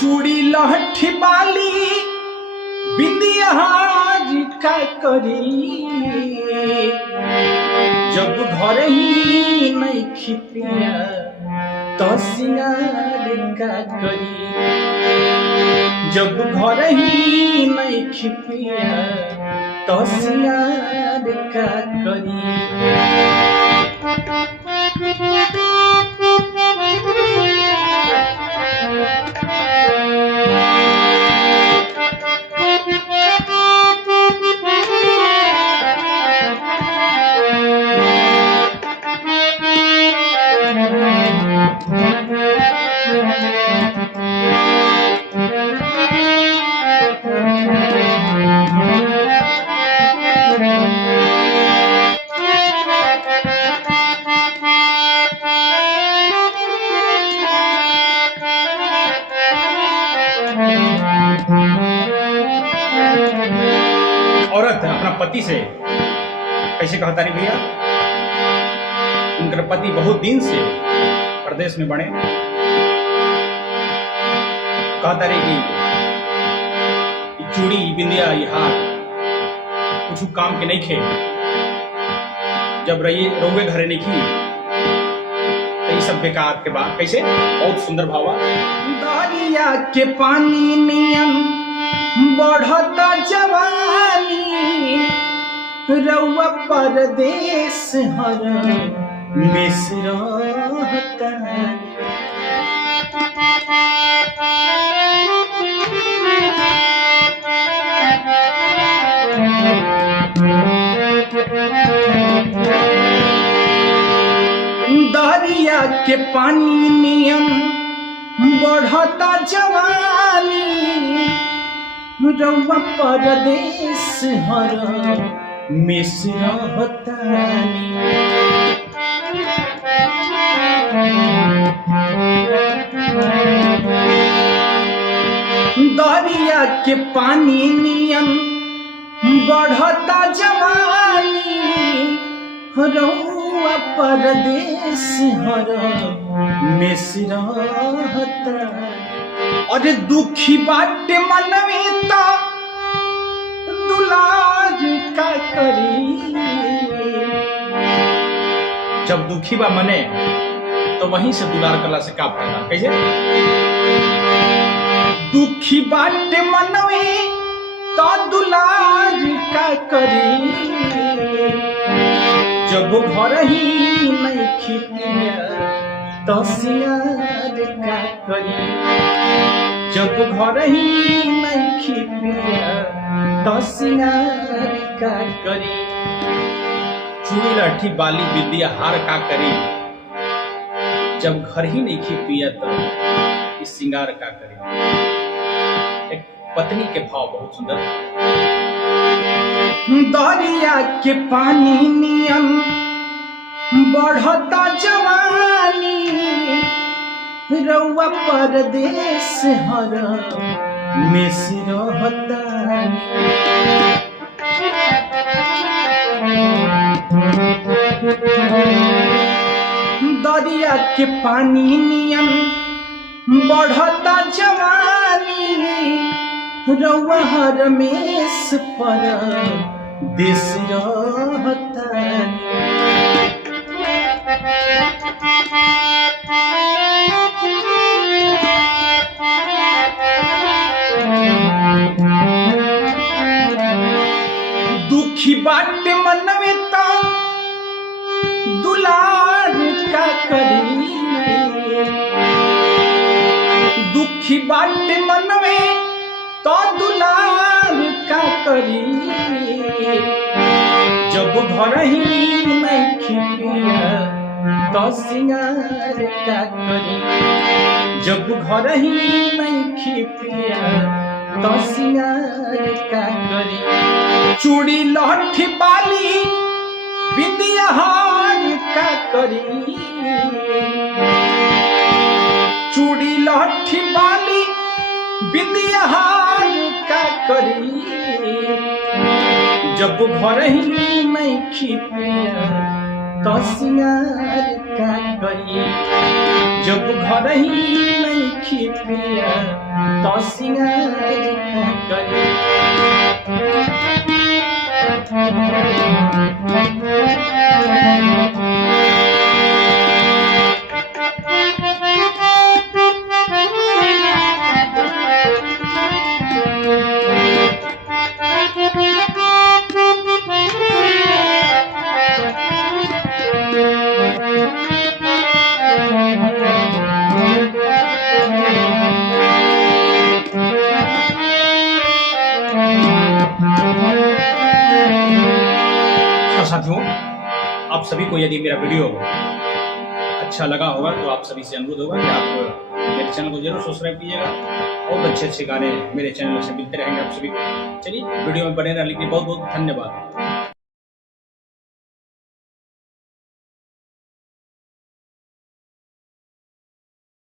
चूड़ी लहठी बाली बिंदिया का करी जब घर ही नहीं खिपिया तो सिंगार का करी जब घर ही नहीं खिपिया तो सिंगार का करी। औरत अपना पति से कैसे कहता रही भैया, उनका पति बहुत दिन से प्रदेश में बने, कहता रही कि चूड़ी बिंदिया ये हाथ कुछ काम के नहीं खे, जब रोवे घरे नहीं की तो ये सब बेकार के बाद कैसे बहुत सुंदर भावा। दरिया के पानी नियन बढ़ता जवानी रउआ परदेश हर मिश्र दरिया के पानी नियम बढ़ता जवानी रउआ परदेश हर मिश्र बतानी। दरिया के पानी नियम बढ़ता जवानी रउआ परदेश हर मिश्र बतानी। अरे दुखी बाटे मनवीता दुलार का करी जब दुखी बा मने तो वहीं से दुलार कला से का फायदा कैसे। दुखी बाटे मनवी तो दुलार का करी जब घर ही नहीं खिपिया तो सियार का करी जब घर ही नहीं खिपिया तो सियार का करी। चूड़ी लाठी बाली बिंदिया हार का करी जब घर ही नहीं खिपिया तो इस सिंगार का करी। एक पत्नी के भाव बहुत सुंदर। दरिया के पानी नियम बढ़ता जवानी रउआ परदेश हर मिश्र बतानी। दरिया के पानी नियम बढ़ता जवानी रउआ हर मेष पर देश रहतानी। दुखी बाटे मनवेता दुलार का करी दुखी बाटे मनवे तो दुलार का करी जब घर ही नहीं खिपिया तो सिंगार का करी जब घर ही नहीं खिपिया तो सिंगार का करी। चूड़ी लहठी बाली बिंदिया हार का करी चूड़ी लहठी बाली बिंदिया हार का करी जब घर ही नहीं खिपिया तो सिंगार का करी जब घर ही नहीं खिपिया तो सिंगार का करी साथियों, आप सभी को यदि मेरा वीडियो अच्छा लगा होगा तो आप सभी से अनुरोध होगा कि आप मेरे चैनल को जरूर सब्सक्राइब कीजिएगा। बहुत अच्छे अच्छे गाने मेरे चैनल से मिलते रहेंगे आप सभी को। चलिए वीडियो में बने रहने के लिए बहुत बहुत धन्यवाद।